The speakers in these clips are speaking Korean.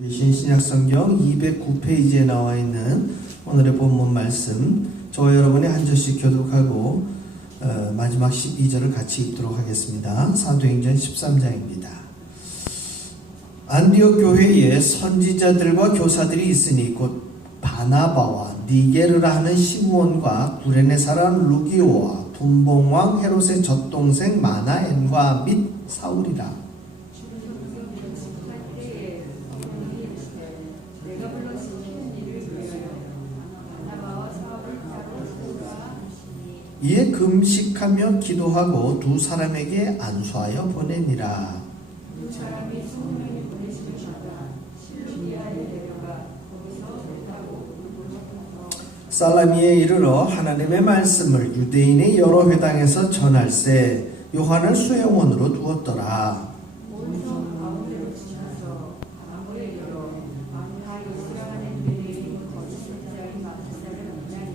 신약성경 209페이지에 나와 있는 오늘의 본문 말씀, 저와 여러분이 한 절씩 교독하고 마지막 12절을 같이 읽도록 하겠습니다. 사도행전 13장입니다. 안디옥 교회에 선지자들과 교사들이 있으니 곧 바나바와 니게르라 하는 시므온과 구레네 사람 루기오와 분봉왕 헤롯의 젖동생 마나엔과 및 사울이라. 이에 금식하며 기도하고 두 사람에게 안수하여 보내니라. 두 사람이 20명이 보내심을 받아 실루기아에 내려가 거기서 배 타고 물고로 타서 살라미에 이르러 하나님의 말씀을 유대인의 여러 회당에서 전할세 요한을 수행원으로 두었더라. 온성 가운데로 지나서 아모에 열어 망하 요스라 하는 데에 있는 거짓 선지자인 마타사를 만나니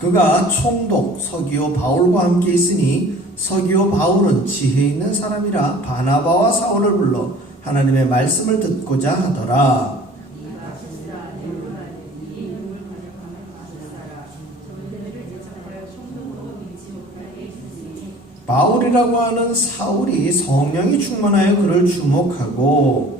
그가 총독 서기오 바울과 함께 있으니 서기오 바울은 지혜 있는 사람이라 바나바와 사울을 불러 하나님의 말씀을 듣고자 하더라. 이 마타사 네로라는 이 이름을 번역하면 마타사라 저들을 제작하여 총독으로 믿지 못하게 했으니 바울이라고 하는 사울이 성령이 충만하여 그를 주목하고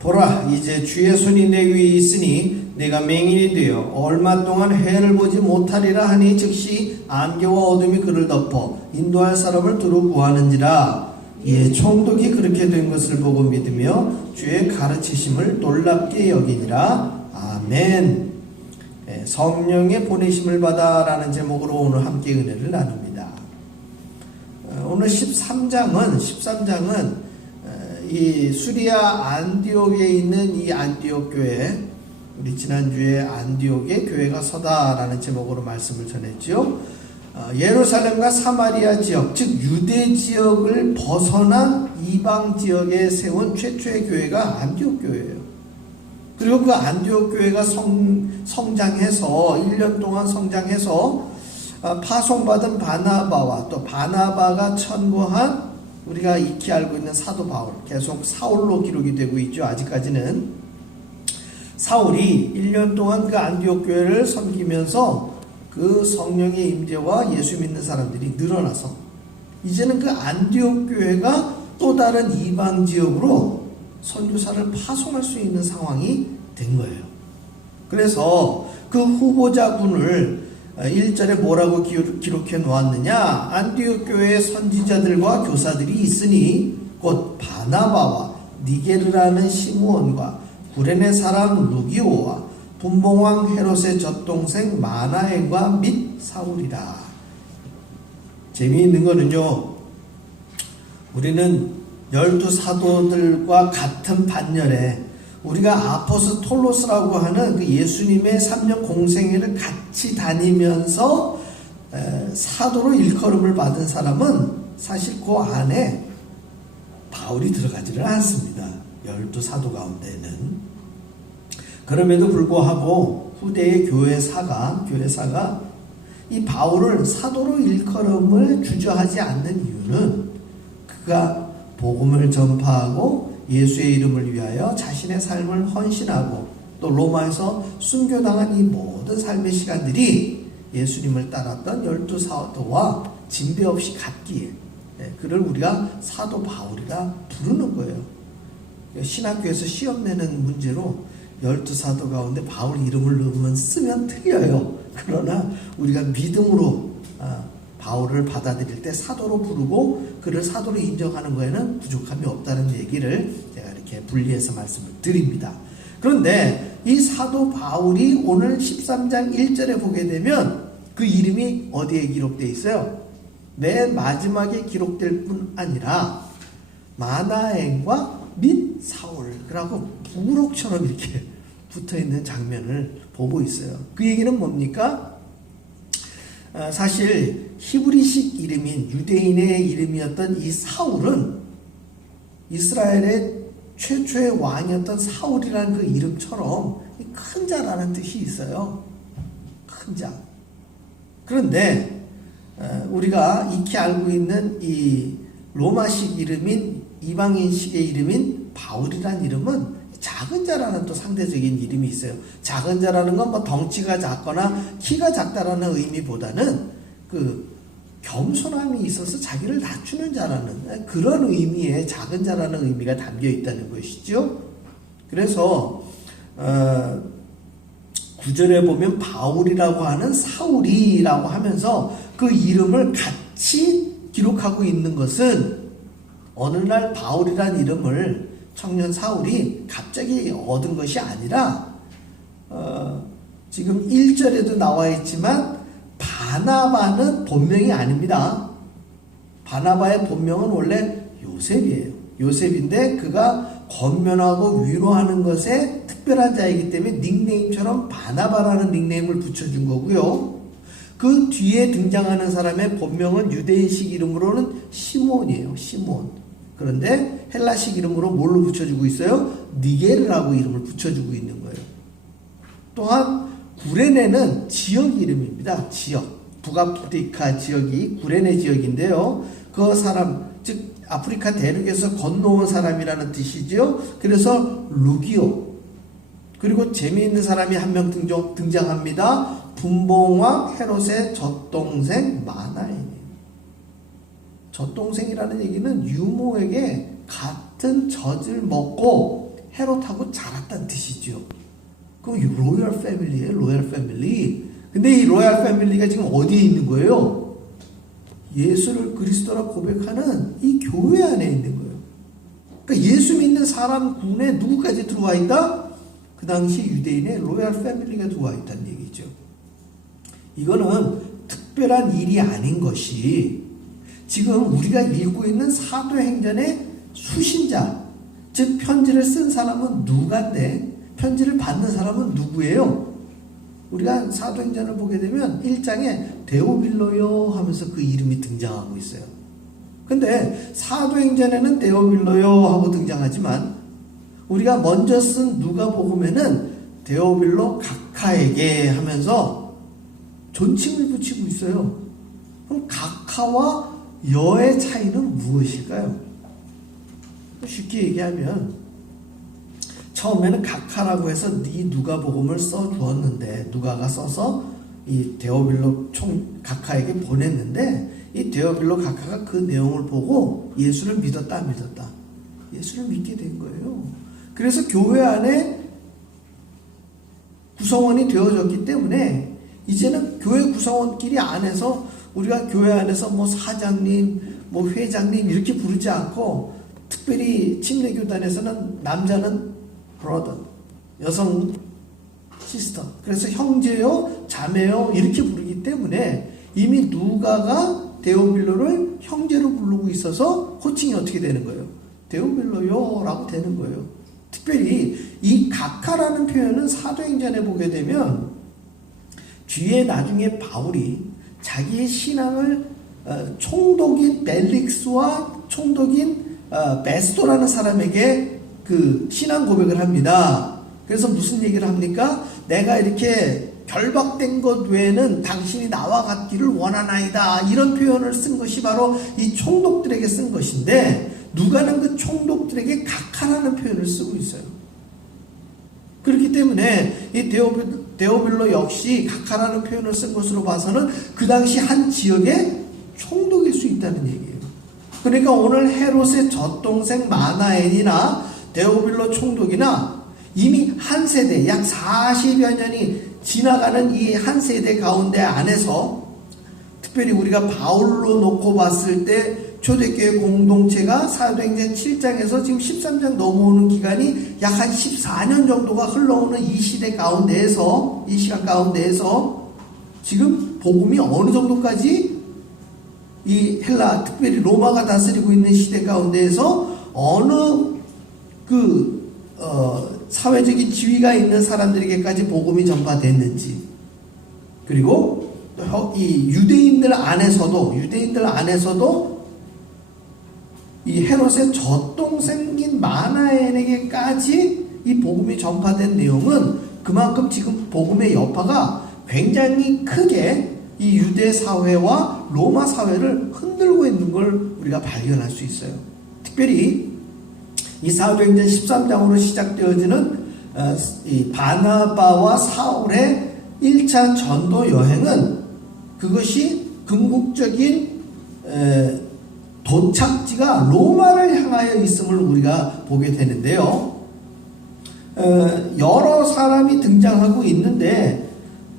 보라, 이제 주의 손이 내 위에 있으니 내가 맹인이 되어 얼마 동안 해를 보지 못하리라 하니 즉시 안개와 어둠이 그를 덮어 인도할 사람을 두루 구하는지라. 이에 총독이 그렇게 된 것을 보고 믿으며 주의 가르치심을 놀랍게 여기니라. 아멘. 성령의 보내심을 받아라는 제목으로 오늘 함께 은혜를 나눕니다. 오늘 13장은 이 수리아 안디옥에 있는 이 안디옥 교회, 우리 지난주에 안디옥의 교회가 서다라는 제목으로 말씀을 전했죠. 예루살렘과 사마리아 지역, 즉 유대 지역을 벗어난 이방 지역에 세운 최초의 교회가 안디옥 교회예요. 그리고 그 안디옥 교회가 성장해서 1년 동안 성장해서 파송받은 바나바와 또 바나바가 천거한 우리가 익히 알고 있는 사도 바울, 계속 사울로 기록이 되고 있죠. 아직까지는 사울이 1년 동안 그 안디옥 교회를 섬기면서 그 성령의 임재와 예수 믿는 사람들이 늘어나서 이제는 그 안디옥 교회가 또 다른 이방 지역으로 선교사를 파송할 수 있는 상황이 된 거예요. 그래서 그 후보자군을 1절에 뭐라고 기록해 놓았느냐? 안디옥 교회의 선지자들과 교사들이 있으니 곧 바나바와 니게르라는 시므온과 구레네 사람 루기오와 분봉왕 헤롯의 젖동생 마나엔과 및 사울이라. 재미있는 거는요, 우리는 12사도들과 같은 반열에 우리가 아포스톨로스라고 하는 그 예수님의 3년 공생애를 같이 다니면서 사도로 일컬음을 받은 사람은 사실 그 안에 바울이 들어가지를 않습니다. 12사도 가운데는. 그럼에도 불구하고 후대의 교회사가 이 바울을 사도로 일컬음을 주저하지 않는 이유는 그가 복음을 전파하고 예수의 이름을 위하여 자신의 삶을 헌신하고 또 로마에서 순교당한 이 모든 삶의 시간들이 예수님을 따랐던 12사도와 진배 없이 같기에 그를 우리가 사도 바울이라 부르는 거예요. 신학교에서 시험 내는 문제로 12사도 가운데 바울 이름을 넣으면 쓰면 틀려요. 그러나 우리가 믿음으로 바울을 받아들일 때 사도로 부르고 그를 사도로 인정하는 거에는 부족함이 없다는 얘기를 제가 이렇게 분리해서 말씀을 드립니다. 그런데 이 사도 바울이 오늘 13장 1절에 보게 되면 그 이름이 어디에 기록되어 있어요? 맨 마지막에 기록될 뿐 아니라 마나엔과 및 사울, 그러고 부록처럼 이렇게 붙어있는 장면을 보고 있어요. 그 얘기는 뭡니까? 사실 히브리식 이름인 유대인의 이름이었던 이 사울은 이스라엘의 최초의 왕이었던 사울이라는 그 이름처럼 큰 자라는 뜻이 있어요. 큰 자. 그런데 우리가 익히 알고 있는 이 로마식 이름인 이방인식의 이름인 바울이라는 이름은 작은 자라는 또 상대적인 이름이 있어요. 작은 자라는 건 뭐 덩치가 작거나 키가 작다라는 의미보다는 그 겸손함이 있어서 자기를 낮추는 자라는 그런 의미의 작은 자라는 의미가 담겨 있다는 것이죠. 그래서 9절에 보면 바울이라고 하는 사울이라고 하면서 그 이름을 같이 기록하고 있는 것은 어느 날 바울이라는 이름을 청년 사울이 갑자기 얻은 것이 아니라 지금 1절에도 나와 있지만 바나바는 본명이 아닙니다. 바나바의 본명은 원래 요셉이에요. 요셉인데 그가 권면하고 위로하는 것에 특별한 자이기 때문에 닉네임처럼 바나바라는 닉네임을 붙여준 거고요. 그 뒤에 등장하는 사람의 본명은 유대인식 이름으로는 시몬이에요. 시몬. 그런데 헬라식 이름으로 뭘로 붙여주고 있어요? 니게르라고 이름을 붙여주고 있는 거예요. 또한 구레네는 지역 이름입니다. 지역. 북아프리카 지역이 구레네 지역인데요. 그 사람, 즉 아프리카 대륙에서 건너온 사람이라는 뜻이죠. 그래서 루기오. 그리고 재미있는 사람이 한 명 등장합니다. 분봉왕 헤롯의 젖동생 마나엔이에요. 젖동생이라는 얘기는 유모에게 같은 젖을 먹고 헤롯하고 자랐다는 뜻이죠. 그 로열 패밀리예요. 로열 패밀리. 근데 이 로열 패밀리가 지금 어디에 있는 거예요? 예수를 그리스도라 고백하는 이 교회 안에 있는 거예요. 그러니까 예수 믿는 사람 군에 누구까지 들어와 있다? 그 당시 유대인의 로열 패밀리가 들어와 있다는 얘기죠. 이거는 특별한 일이 아닌 것이 지금 우리가 읽고 있는 사도행전의 수신자, 즉 편지를 쓴 사람은 누가인데 편지를 받는 사람은 누구예요? 우리가 사도행전을 보게 되면 1장에 데오빌로요 하면서 그 이름이 등장하고 있어요. 근데 사도행전에는 데오빌로요 하고 등장하지만 우리가 먼저 쓴 누가복음에는 데오빌로 각하에게 하면서 존칭을 붙이고 있어요. 그럼 각하와 여의 차이는 무엇일까요? 쉽게 얘기하면 처음에는 각하라고 해서 네 누가복음을 써주었는데 누가가 써서 이 데오빌로 각하에게 보냈는데 이 데오빌로 각하가 그 내용을 보고 예수를 믿었다 안 믿었다? 예수를 믿게 된 거예요. 그래서 교회 안에 구성원이 되어졌기 때문에 이제는 교회 구성원끼리 안에서 우리가 교회 안에서 뭐 사장님, 뭐 회장님 이렇게 부르지 않고 특별히 침례교단에서는 남자는 brother, 여성 sister. 그래서 형제요, 자매요 이렇게 부르기 때문에 이미 누가가 데오빌로를 형제로 부르고 있어서 호칭이 어떻게 되는 거예요? 데오빌로요라고 되는 거예요. 특별히 이 각하라는 표현은 사도행전에 보게 되면 뒤에 나중에 바울이 자기의 신앙을 총독인 벨릭스와 총독인 베스토라는 사람에게 그 신앙 고백을 합니다. 그래서 무슨 얘기를 합니까? 내가 이렇게 결박된 것 외에는 당신이 나와 같기를 원하나이다. 이런 표현을 쓴 것이 바로 이 총독들에게 쓴 것인데 누가는 그 총독들에게 각하라는 표현을 쓰고 있어요. 그렇기 때문에 이 데오빌로 역시 각하라는 표현을 쓴 것으로 봐서는 그 당시 한 지역의 총독일 수 있다는 얘기예요. 그러니까 오늘 헤롯의 젖동생 마나엔이나 데오빌로 총독이나 이미 한 세대 약 40여 년이 지나가는 이 한 세대 가운데 안에서 특별히 우리가 바울로 놓고 봤을 때 초대교회 공동체가 사도행전 7장에서 지금 13장 넘어오는 기간이 약 한 14년 정도가 흘러오는 이 시대 가운데에서 이 시간 가운데에서 지금 복음이 어느 정도까지 이 헬라 특별히 로마가 다스리고 있는 시대 가운데에서 어느 사회적인 지위가 있는 사람들에게까지 복음이 전파됐는지 그리고 이 유대인들 안에서도 이 헤롯의 젖동생인 마나엔에게까지 이 복음이 전파된 내용은 그만큼 지금 복음의 여파가 굉장히 크게 이 유대 사회와 로마 사회를 흔들고 있는 걸 우리가 발견할 수 있어요. 특별히 이 사도행전 13장으로 시작되어지는 이 바나바와 사울의 1차 전도 여행은 그것이 궁극적인 도착지가 로마를 향하여 있음을 우리가 보게 되는데요. 여러 사람이 등장하고 있는데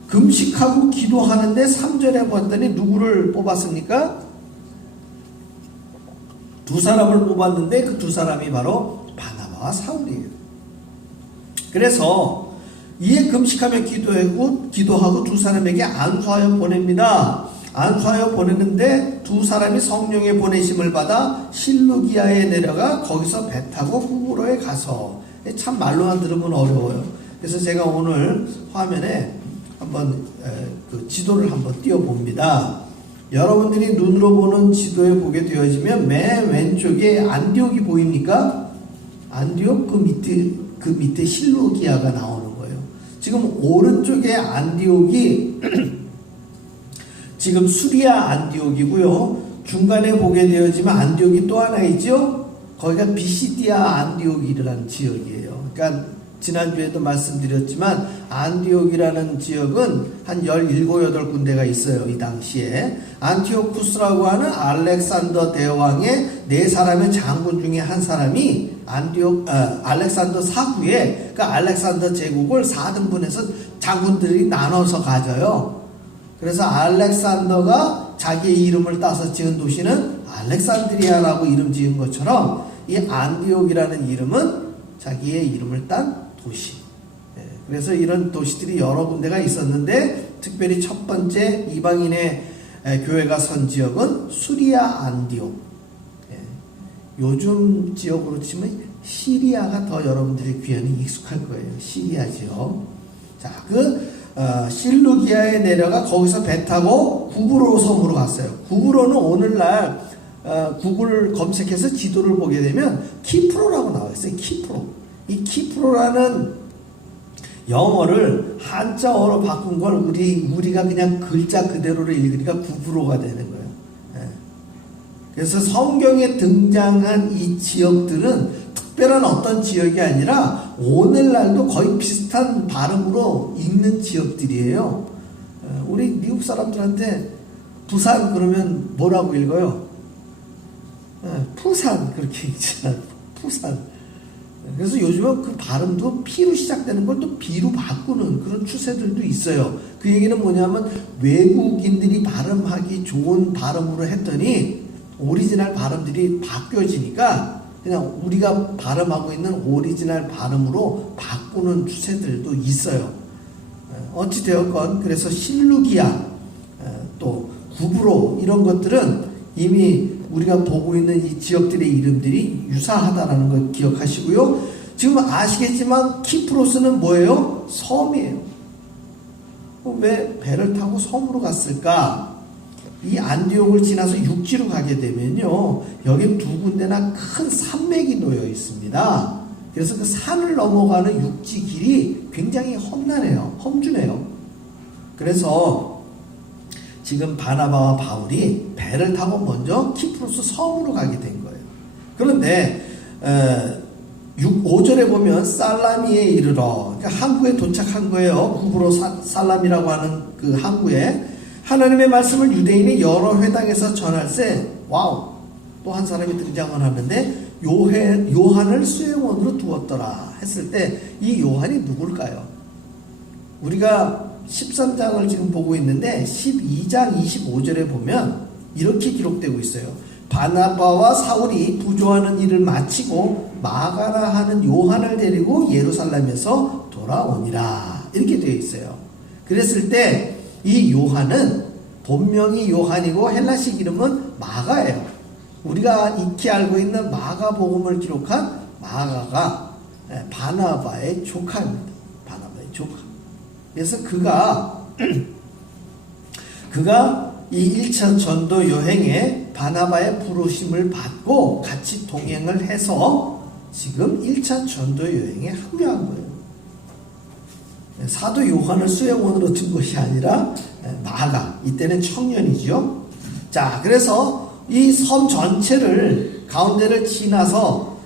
금식하고 기도하는데 3절에 봤더니 누구를 뽑았습니까? 두 사람을 뽑았는데 그 두 사람이 바로 바나바와 사울이에요. 그래서 이에 금식하며 기도하고 두 사람에게 안수하여 보냅니다. 안수하여 보내는데 두 사람이 성령의 보내심을 받아 실루기아에 내려가 거기서 배 타고 구브로에 가서, 참 말로만 들으면 어려워요. 그래서 제가 오늘 화면에 한번 그 지도를 한번 띄워봅니다. 여러분들이 눈으로 보는 지도에 보게 되어지면 맨 왼쪽에 안디옥이 보입니까? 안디옥 그 밑에 실루기아가 나오는 거예요. 지금 오른쪽에 안디옥이 지금 수리아 안디옥이고요. 중간에 보게 되어지면 안디옥이 또 하나 있죠. 거기가 비시디아 안디옥이라는 지역이에요. 그러니까 지난주에도 말씀드렸지만 안디옥이라는 지역은 한 17, 8군데가 있어요. 이 당시에 안티오쿠스라고 하는 알렉산더 대왕의 4사람의 장군 중에 한 사람이 알렉산더 사후에 그 알렉산더 제국을 4등분해서 장군들이 나눠서 가져요. 그래서 알렉산더가 자기의 이름을 따서 지은 도시는 알렉산드리아라고 이름 지은 것처럼 이 안디옥이라는 이름은 자기의 이름을 딴 도시. 그래서 이런 도시들이 여러 군데가 있었는데 특별히 첫 번째 이방인의 교회가 선 지역은 수리아 안디옥. 요즘 지역으로 치면 시리아가 더 여러분들의 귀에는 익숙할 거예요. 시리아 지역. 자, 실루기아에 내려가 거기서 배 타고 구브로 섬으로 갔어요. 구브로는 오늘날 구글 검색해서 지도를 보게 되면 키프로라고 나와 있어요. 키프로. 이 키프로라는 영어를 한자어로 바꾼 걸 우리가 그냥 글자 그대로를 읽으니까 구브로가 되는 거예요. 그래서 성경에 등장한 이 지역들은 특별한 어떤 지역이 아니라 오늘날도 거의 비슷한 발음으로 읽는 지역들이에요. 우리 미국 사람들한테 부산 그러면 뭐라고 읽어요? 푸산 그렇게 읽잖아요. 푸산. 그래서 요즘은 그 발음도 P로 시작되는 걸 또 B로 바꾸는 그런 추세들도 있어요. 그 얘기는 뭐냐면 외국인들이 발음하기 좋은 발음으로 했더니 오리지널 발음들이 바뀌어지니까 그냥 우리가 발음하고 있는 오리지널 발음으로 바꾸는 추세들도 있어요. 어찌되었건 그래서 실루기아 또 구브로 이런 것들은 이미 우리가 보고 있는 이 지역들의 이름들이 유사하다라는 걸 기억하시고요. 지금 아시겠지만 키프로스는 뭐예요? 섬이에요. 왜 배를 타고 섬으로 갔을까? 이 안디옥을 지나서 육지로 가게 되면요, 여기 두 군데나 큰 산맥이 놓여 있습니다. 그래서 그 산을 넘어가는 육지 길이 굉장히 험준해요. 그래서 지금 바나바와 바울이 배를 타고 먼저 키프로스 섬으로 가게 된 거예요. 그런데 5절에 보면 살라미에 이르러, 그러니까 항구에 도착한 거예요. 구브로 살람이라고 하는 그 항구에 하나님의 말씀을 유대인의 여러 회당에서 전할세, 와우, 또 한 사람이 등장을 하는데 요한을 수행원으로 두었더라 했을 때 이 요한이 누굴까요? 우리가 13장을 지금 보고 있는데 12장 25절에 보면 이렇게 기록되고 있어요. 바나바와 사울이 부조하는 일을 마치고 마가라 하는 요한을 데리고 예루살렘에서 돌아오니라 이렇게 되어 있어요. 그랬을 때 이 요한은 본명이 요한이고 헬라식 이름은 마가예요. 우리가 익히 알고 있는 마가복음을 기록한 마가가 바나바의 조카입니다. 바나바의 조카. 그래서 그가 이 1차 전도 여행에 바나바의 부르심을 받고 같이 동행을 해서 지금 1차 전도 여행에 합류한 거예요. 사도 요한을 수행원으로 둔 것이 아니라 마가, 이때는 청년이죠. 자, 그래서 이 섬 전체를 가운데를 지나서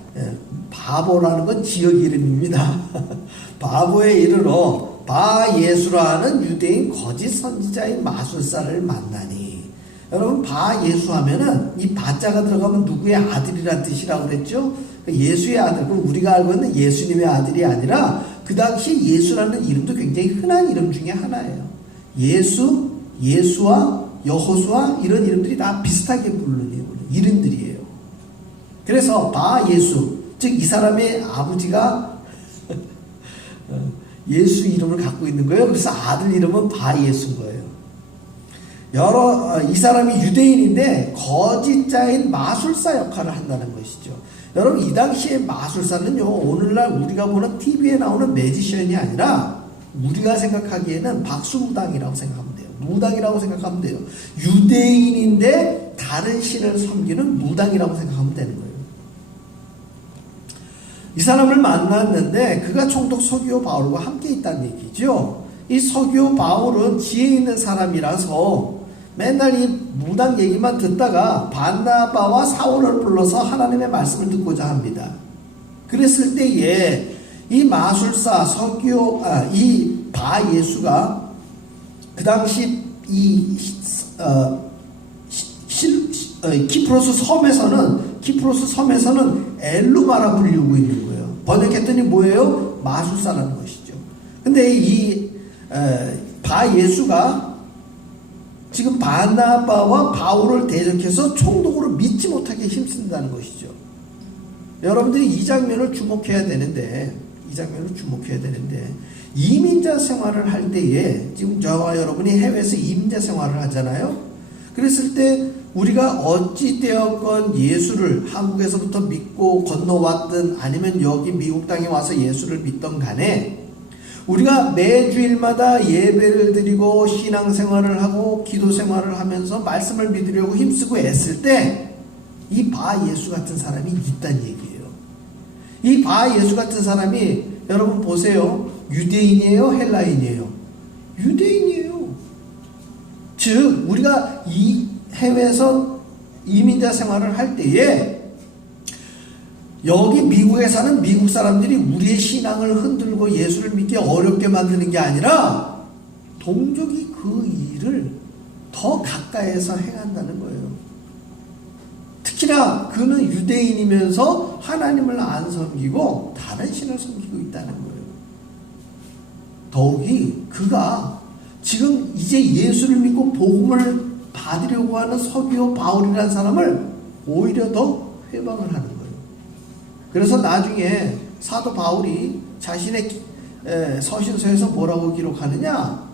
바보라는 건 지역 이름입니다. 바보에 이르러 바예수라는 유대인 거짓 선지자인 마술사를 만나니, 여러분 바예수 하면은 이 바자가 들어가면 누구의 아들이란 뜻이라고 그랬죠. 예수의 아들, 그럼 우리가 알고 있는 예수님의 아들이 아니라 그 당시 예수라는 이름도 굉장히 흔한 이름 중에 하나예요. 예수, 예수와 여호수아 이런 이름들이 다 비슷하게 부르는 이름들이에요. 그래서 바예수, 즉 이 사람의 아버지가 예수 이름을 갖고 있는 거예요. 그래서 아들 이름은 바예수인 거예요. 이 사람이 유대인인데 거짓자인 마술사 역할을 한다는 것이죠. 여러분, 이 당시의 마술사는요, 오늘날 우리가 보는 TV에 나오는 매지션이 아니라 우리가 생각하기에는 박수무당이라고 생각하면 돼요. 무당이라고 생각하면 돼요. 유대인인데 다른 신을 섬기는 무당이라고 생각하면 되는 거예요. 이 사람을 만났는데 그가 총독 서기오 바울과 함께 있다는 얘기죠. 이 서기오 바울은 지혜 있는 사람이라서 맨날 이 무당 얘기만 듣다가 바나바와 사울을 불러서 하나님의 말씀을 듣고자 합니다. 그랬을 때에 이 마술사 이 바예수가 그 당시 이 키프로스 섬에서는 엘루마라 불리고 있는 거예요. 번역했더니 뭐예요? 마술사라는 것이죠. 근데 이 바예수가 지금 바나바와 바울을 대적해서 총독으로 믿지 못하게 힘쓴다는 것이죠. 여러분들이 이 장면을 주목해야 되는데, 이민자 생활을 할 때에, 지금 저와 여러분이 해외에서 이민자 생활을 하잖아요. 그랬을 때 우리가 어찌 되었건 예수를 한국에서부터 믿고 건너왔든 아니면 여기 미국 땅에 와서 예수를 믿던 간에 우리가 매주일마다 예배를 드리고 신앙생활을 하고 기도생활을 하면서 말씀을 믿으려고 힘쓰고 애쓸 때 이 바예수 같은 사람이 있다는 얘기예요. 이 바예수 같은 사람이 여러분 보세요. 유대인이에요? 헬라인이에요? 유대인이에요. 즉 우리가 이 해외에서 이민자 생활을 할 때에 여기 미국에 사는 미국 사람들이 우리의 신앙을 흔들고 예수를 믿기 어렵게 만드는 게 아니라 동족이 그 일을 더 가까이에서 행한다는 거예요. 특히나 그는 유대인이면서 하나님을 안 섬기고 다른 신을 섬기고 있다는 거예요. 더욱이 그가 지금 이제 예수를 믿고 복음을 받으려고 하는 서기오 바울이라는 사람을 오히려 더 회방을 하는 거예요. 그래서 나중에 사도 바울이 자신의 서신서에서 뭐라고 기록하느냐?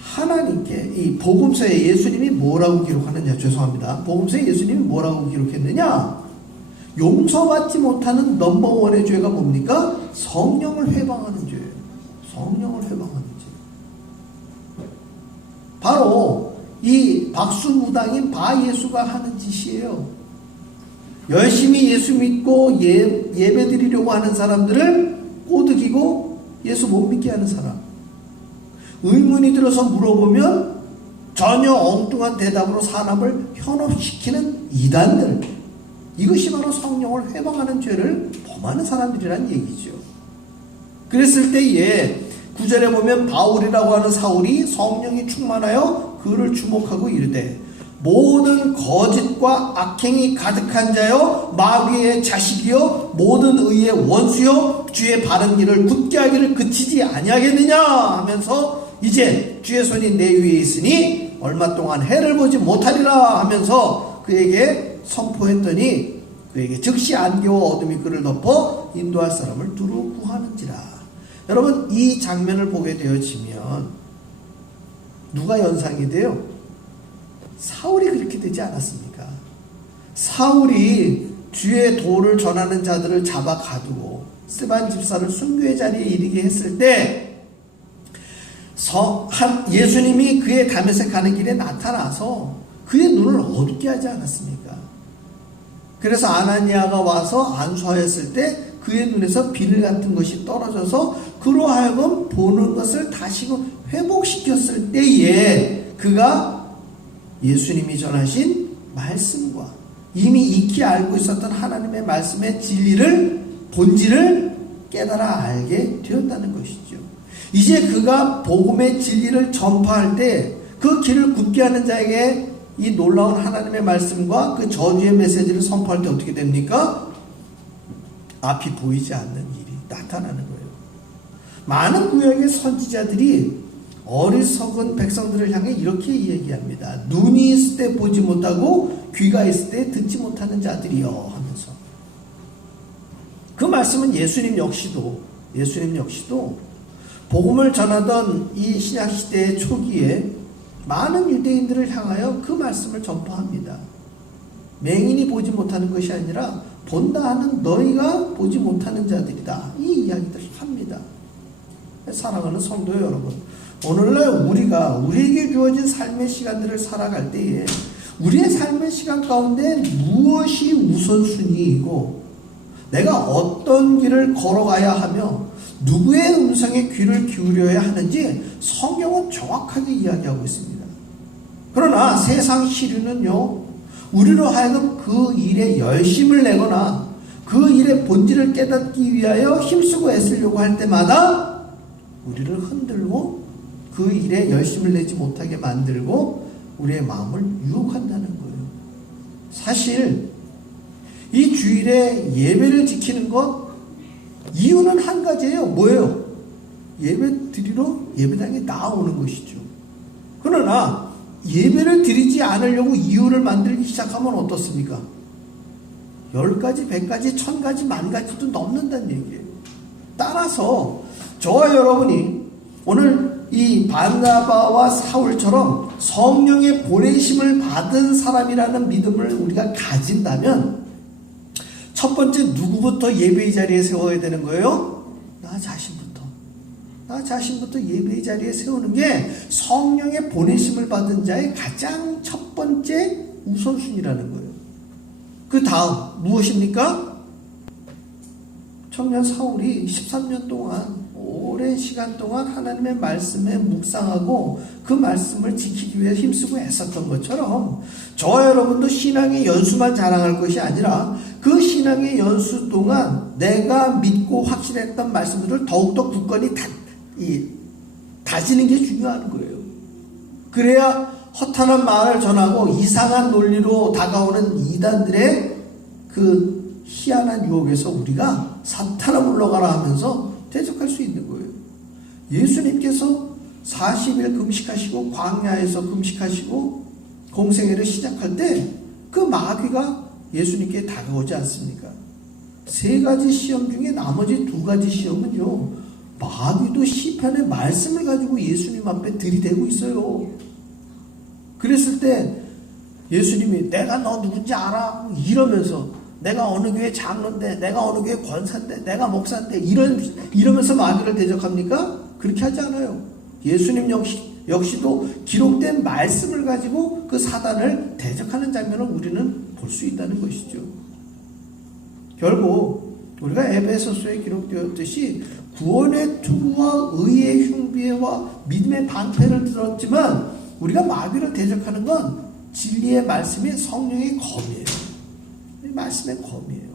하나님께 이 복음서에 예수님이 뭐라고 기록하느냐? 죄송합니다. 복음서에 예수님이 뭐라고 기록했느냐? 용서받지 못하는 넘버원의 죄가 뭡니까? 성령을 회방하는 죄예요. 성령을 회방하는 죄. 바로 이 박수무당인 바예수가 하는 짓이에요. 열심히 예수 믿고 예배 드리려고 하는 사람들을 꼬드기고 예수 못 믿게 하는 사람. 의문이 들어서 물어보면 전혀 엉뚱한 대답으로 사람을 현혹시키는 이단들. 이것이 바로 성령을 회방하는 죄를 범하는 사람들이란 얘기죠. 그랬을 때에 9절에 보면 바울이라고 하는 사울이 성령이 충만하여 그를 주목하고 이르되 모든 거짓과 악행이 가득한 자여 마귀의 자식이여 모든 의의 원수여 주의 바른 길을 굳게 하기를 그치지 아니하겠느냐 하면서 이제 주의 손이 내 위에 있으니 얼마 동안 해를 보지 못하리라 하면서 그에게 선포했더니 그에게 즉시 안개와 어둠이 그를 덮어 인도할 사람을 두루 구하는지라. 여러분 이 장면을 보게 되어지면 누가 연상이 돼요? 사울이 그렇게 되지 않았습니까? 사울이 주의 도를 전하는 자들을 잡아 가두고 스반 집사를 순교의 자리에 이르게 했을 때 예수님이 그의 다메섹 가는 길에 나타나서 그의 눈을 어둡게 하지 않았습니까? 그래서 아나니아가 와서 안수하였을 때 그의 눈에서 비늘 같은 것이 떨어져서 그로 하여금 보는 것을 다시금 회복시켰을 때에 그가 예수님이 전하신 말씀과 이미 익히 알고 있었던 하나님의 말씀의 진리를, 본질을 깨달아 알게 되었다는 것이죠. 이제 그가 복음의 진리를 전파할 때 그 길을 굳게 하는 자에게 이 놀라운 하나님의 말씀과 그 저주의 메시지를 선포할 때 어떻게 됩니까? 앞이 보이지 않는 일이 나타나는 거예요. 많은 구약의 선지자들이 어리석은 백성들을 향해 이렇게 얘기합니다. 눈이 있을 때 보지 못하고 귀가 있을 때 듣지 못하는 자들이여 하면서, 그 말씀은 예수님 역시도 복음을 전하던 이 신약시대의 초기에 많은 유대인들을 향하여 그 말씀을 전파합니다. 맹인이 보지 못하는 것이 아니라 본다 하는 너희가 보지 못하는 자들이다, 이 이야기들을 합니다. 사랑하는 성도 여러분, 오늘날 우리에게 주어진 삶의 시간들을 살아갈 때에 우리의 삶의 시간 가운데 무엇이 우선순위이고 내가 어떤 길을 걸어가야 하며 누구의 음성에 귀를 기울여야 하는지 성경은 정확하게 이야기하고 있습니다. 그러나 세상 시류는요, 우리로 하여금 그 일에 열심을 내거나 그 일의 본질을 깨닫기 위하여 힘쓰고 애쓰려고 할 때마다 우리를 흔들고 그 일에 열심을 내지 못하게 만들고 우리의 마음을 유혹한다는 거예요. 사실 이 주일에 예배를 지키는 것 이유는 한 가지예요. 뭐예요? 예배 드리러 예배당에 나오는 것이죠. 그러나 예배를 드리지 않으려고 이유를 만들기 시작하면 어떻습니까? 10가지, 100가지, 1000가지, 10,000가지도 넘는다는 얘기예요. 따라서 저와 여러분이 오늘 이 바나바와 사울처럼 성령의 보내심을 받은 사람이라는 믿음을 우리가 가진다면 첫 번째 누구부터 예배의 자리에 세워야 되는 거예요? 나 자신부터 예배의 자리에 세우는 게 성령의 보내심을 받은 자의 가장 첫 번째 우선순위라는 거예요. 그 다음 무엇입니까? 청년 사울이 13년 동안 오랜 시간 동안 하나님의 말씀에 묵상하고 그 말씀을 지키기 위해 힘쓰고 애썼던 것처럼 저와 여러분도 신앙의 연수만 자랑할 것이 아니라 그 신앙의 연수 동안 내가 믿고 확신했던 말씀들을 더욱더 굳건히 다지는 게 중요한 거예요. 그래야 허탄한 말을 전하고 이상한 논리로 다가오는 이단들의 그 희한한 유혹에서 우리가 사탄아 물러가라 하면서 대적할 수 있는 거예요. 예수님께서 40일 금식하시고 광야에서 금식하시고 공생애를 시작할 때 그 마귀가 예수님께 다가오지 않습니까? 3가지 시험 중에 나머지 2가지 시험은요, 마귀도 시편의 말씀을 가지고 예수님 앞에 들이대고 있어요. 그랬을 때 예수님이 내가 너 누군지 알아? 이러면서 내가 어느 교회 장로인데, 내가 어느 교회 권사인데, 내가 목사인데 이러면서 마귀를 대적합니까? 그렇게 하지 않아요. 예수님 역시도 기록된 말씀을 가지고 그 사단을 대적하는 장면을 우리는 볼 수 있다는 것이죠. 결국 우리가 에베소서에 기록되었듯이 구원의 투구와 의의 흉배와 믿음의 방패를 들었지만 우리가 마귀를 대적하는 건 진리의 말씀이 성령의 검이에요. 말씀의 검이에요.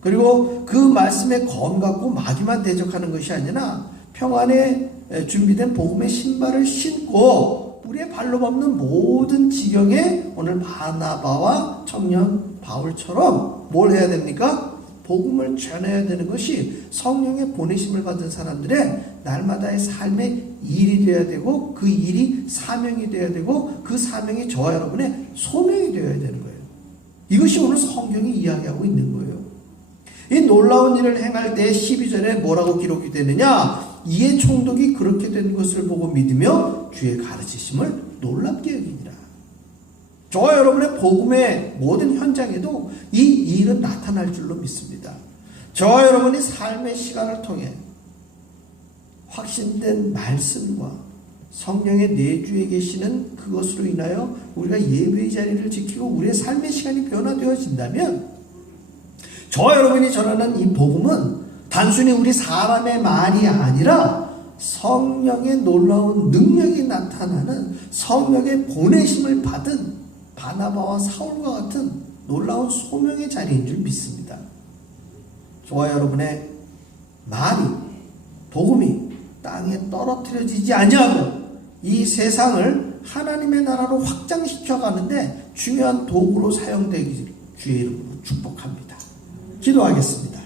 그리고 그 말씀의 검 갖고 마귀만 대적하는 것이 아니라 평안에 준비된 복음의 신발을 신고 우리의 발로 밟는 모든 지경에 오늘 바나바와 청년 바울처럼 뭘 해야 됩니까? 복음을 전해야 되는 것이 성령의 보내심을 받은 사람들의 날마다의 삶의 일이 되어야 되고 그 일이 사명이 되어야 되고 그 사명이 저와 여러분의 소명이 되어야 되는 거예요. 이것이 오늘 성경이 이야기하고 있는 거예요. 이 놀라운 일을 행할 때 12절에 뭐라고 기록이 되느냐? 이에 총독이 그렇게 된 것을 보고 믿으며 주의 가르치심을 놀랍게 여기니라. 저와 여러분의 복음의 모든 현장에도 이 일은 나타날 줄로 믿습니다. 저와 여러분이 삶의 시간을 통해 확신된 말씀과 성령의 내주에 계시는 그것으로 인하여 우리가 예배의 자리를 지키고 우리의 삶의 시간이 변화되어진다면 저와 여러분이 전하는 이 복음은 단순히 우리 사람의 말이 아니라 성령의 놀라운 능력이 나타나는 성령의 보내심을 받은 바나바와 사울과 같은 놀라운 소명의 자리인 줄 믿습니다. 저와 여러분의 말이, 복음이 땅에 떨어뜨려지지 아니하고 이 세상을 하나님의 나라로 확장시켜 가는데 중요한 도구로 사용되기 주의 이름으로 축복합니다. 기도하겠습니다.